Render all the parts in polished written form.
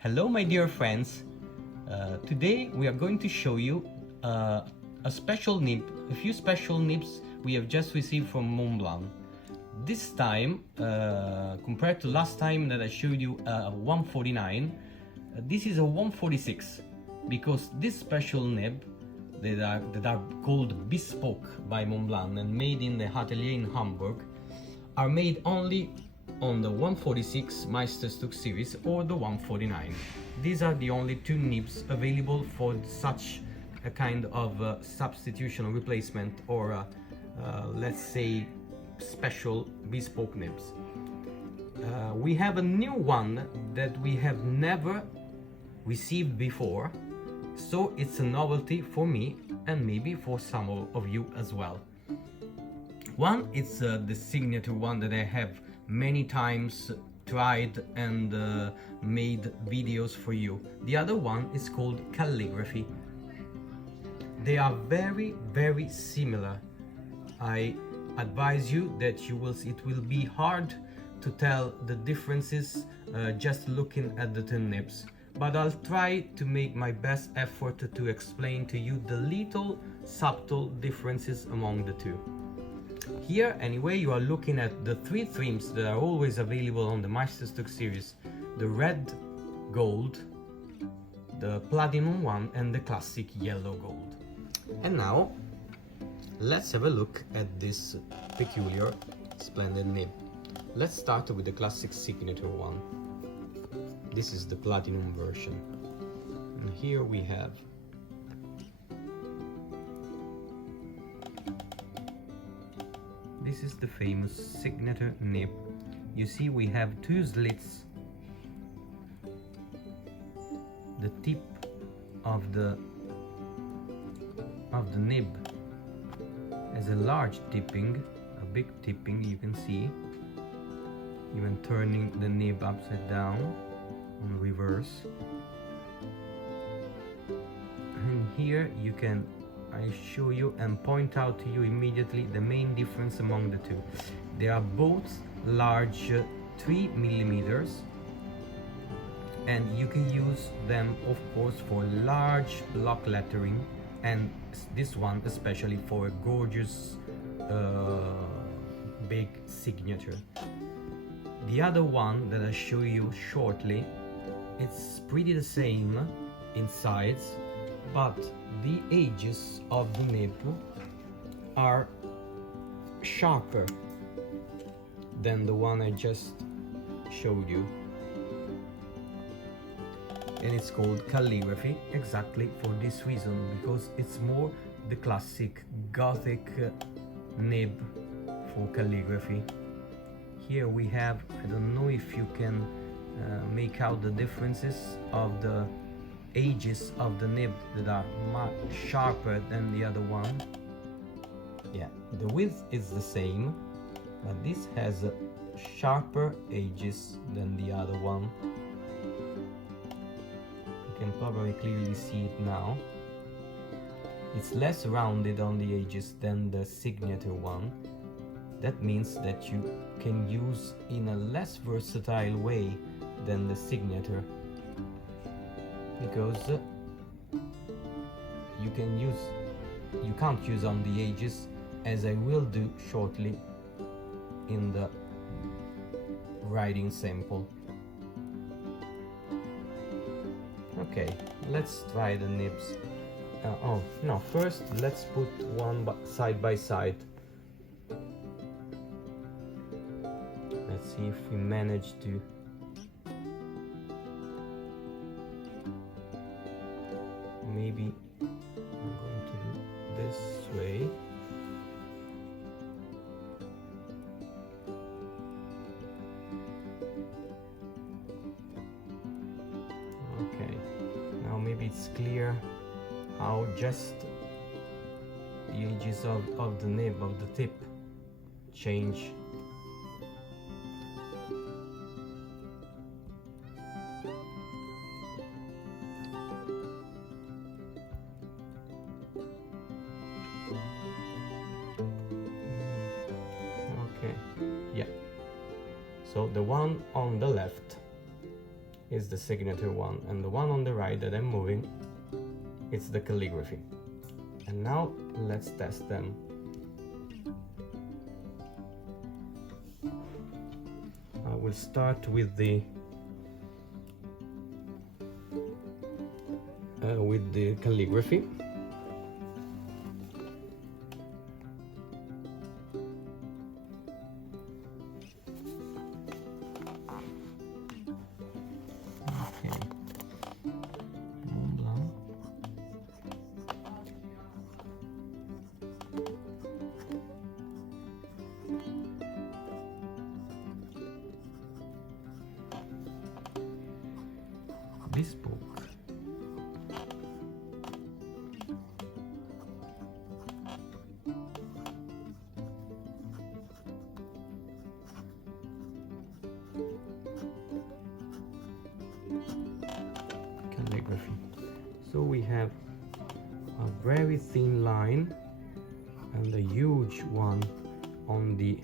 Hello my dear friends, today we are going to show you a special nib, a few special nibs we have just received from Montblanc. This time, compared to last time that I showed you a 149, this is a 146 because this special nib that are called bespoke by Montblanc and made in the atelier in Hamburg are made only on the 146 Meisterstück series or the 149. These are the only two nibs available for such a kind of substitution or replacement or let's say special bespoke nibs. We have a new one that we have never received before, so it's a novelty for me and maybe for some of you as well. One, it's the signature one that I have many times tried and made videos for you. The other one is called calligraphy. They are very similar. I advise you that it will be hard to tell the differences just looking at the two nibs, but I'll try to make my best effort to explain to you the little subtle differences among the two. Here, anyway, you are looking at the three themes that are always available on the Meisterstück series: the red gold, the platinum one, and the classic yellow gold. And now, let's have a look at this peculiar, splendid nib. Let's start with the classic signature one. This is the platinum version. And here we have this is the famous signature nib. You see we have two slits. The tip of the nib has a large tipping, a big tipping, you can see, even turning the nib upside down on reverse. And here I show you and point out to you immediately the main difference among the two. They are both large 3 millimeters, and you can use them of course for large block lettering, and this one especially for a gorgeous big signature. The other one that I'll show you shortly, it's pretty the same in size, but the edges of the nib are sharper than the one I just showed you. And it's called calligraphy exactly for this reason, because it's more the classic Gothic nib for calligraphy. Here we have, I don't know if you can make out the differences of the edges of the nib that are much sharper than the other one. Yeah, the width is the same, but this has sharper edges than the other one. You can probably clearly see it now. It's less rounded on the edges than the signature one. That means that you can use in a less versatile way than the signature, because you can't use on the edges, as I will do shortly in the writing sample. Okay, let's try the nibs. Oh no, first let's put one side by side. Let's see if we manage to maybe I'm going to do this way. Okay, now maybe it's clear how just the edges of the nib, of the tip, change. Okay, yeah. So the one on the left is the signature one, and the one on the right that I'm moving, it's the calligraphy. And now let's test them. I will start with the calligraphy. Okay. Mont Blanc. Bespoke. Calligraphy. So we have a very thin line and a huge one on the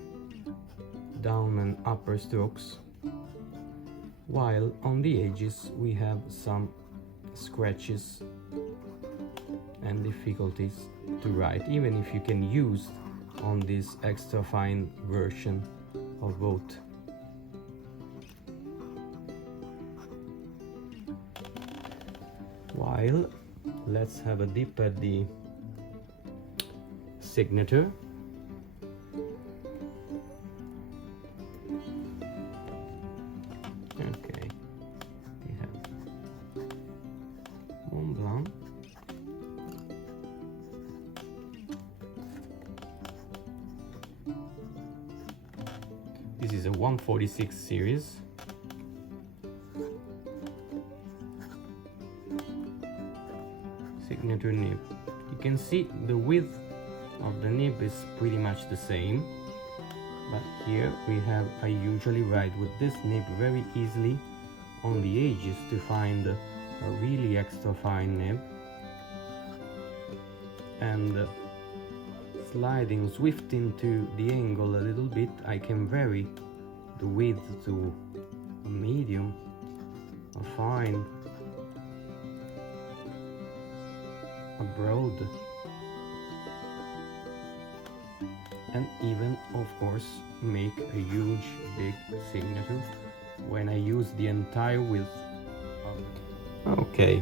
down and upper strokes, while on the edges we have some scratches and difficulties to write, even if you can use on this extra fine version of both. While let's have a dip at the signature. Okay, we have Mont Blanc. This is a 146 series. Signature nib. You can see the width of the nib is pretty much the same, but here I usually write with this nib very easily on the edges to find a really extra fine nib, and sliding, swifting to the angle a little bit, I can vary the width to a medium, a fine, a broad, and even of course make a huge big signature when I use the entire width of it. Okay,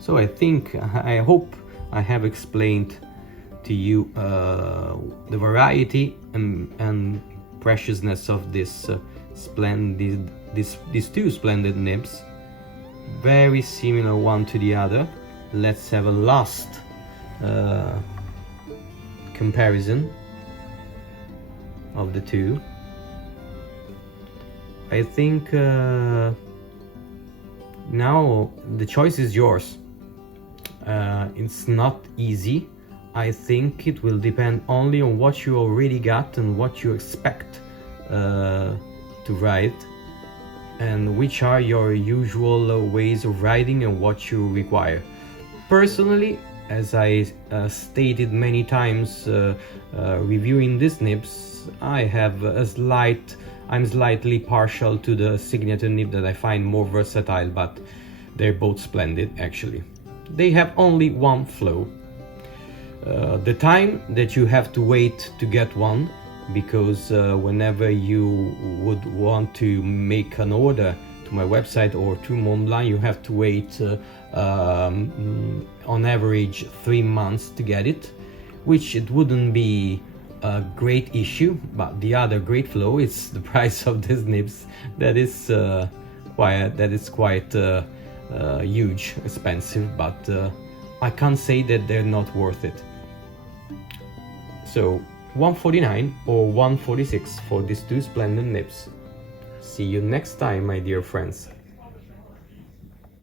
so I hope I have explained to you the variety and preciousness of this these two splendid nibs, very similar one to the other. Let's have a last comparison of the two. I think now the choice is yours. It's not easy. I think it will depend only on what you already got and what you expect to write, and which are your usual ways of writing and what you require. Personally, as I stated many times reviewing these nibs, I'm slightly partial to the signature nib that I find more versatile, but they're both splendid actually. They have only one flaw. The time that you have to wait to get one, because whenever you would want to make an order to my website or to Mont Blanc, you have to wait on average 3 months to get it, which it wouldn't be a great issue, but the other great flaw is the price of these nibs. That is quite huge, expensive, but I can't say that they're not worth it. So 149 or 146 for these two splendid nibs. See you next time, my dear friends.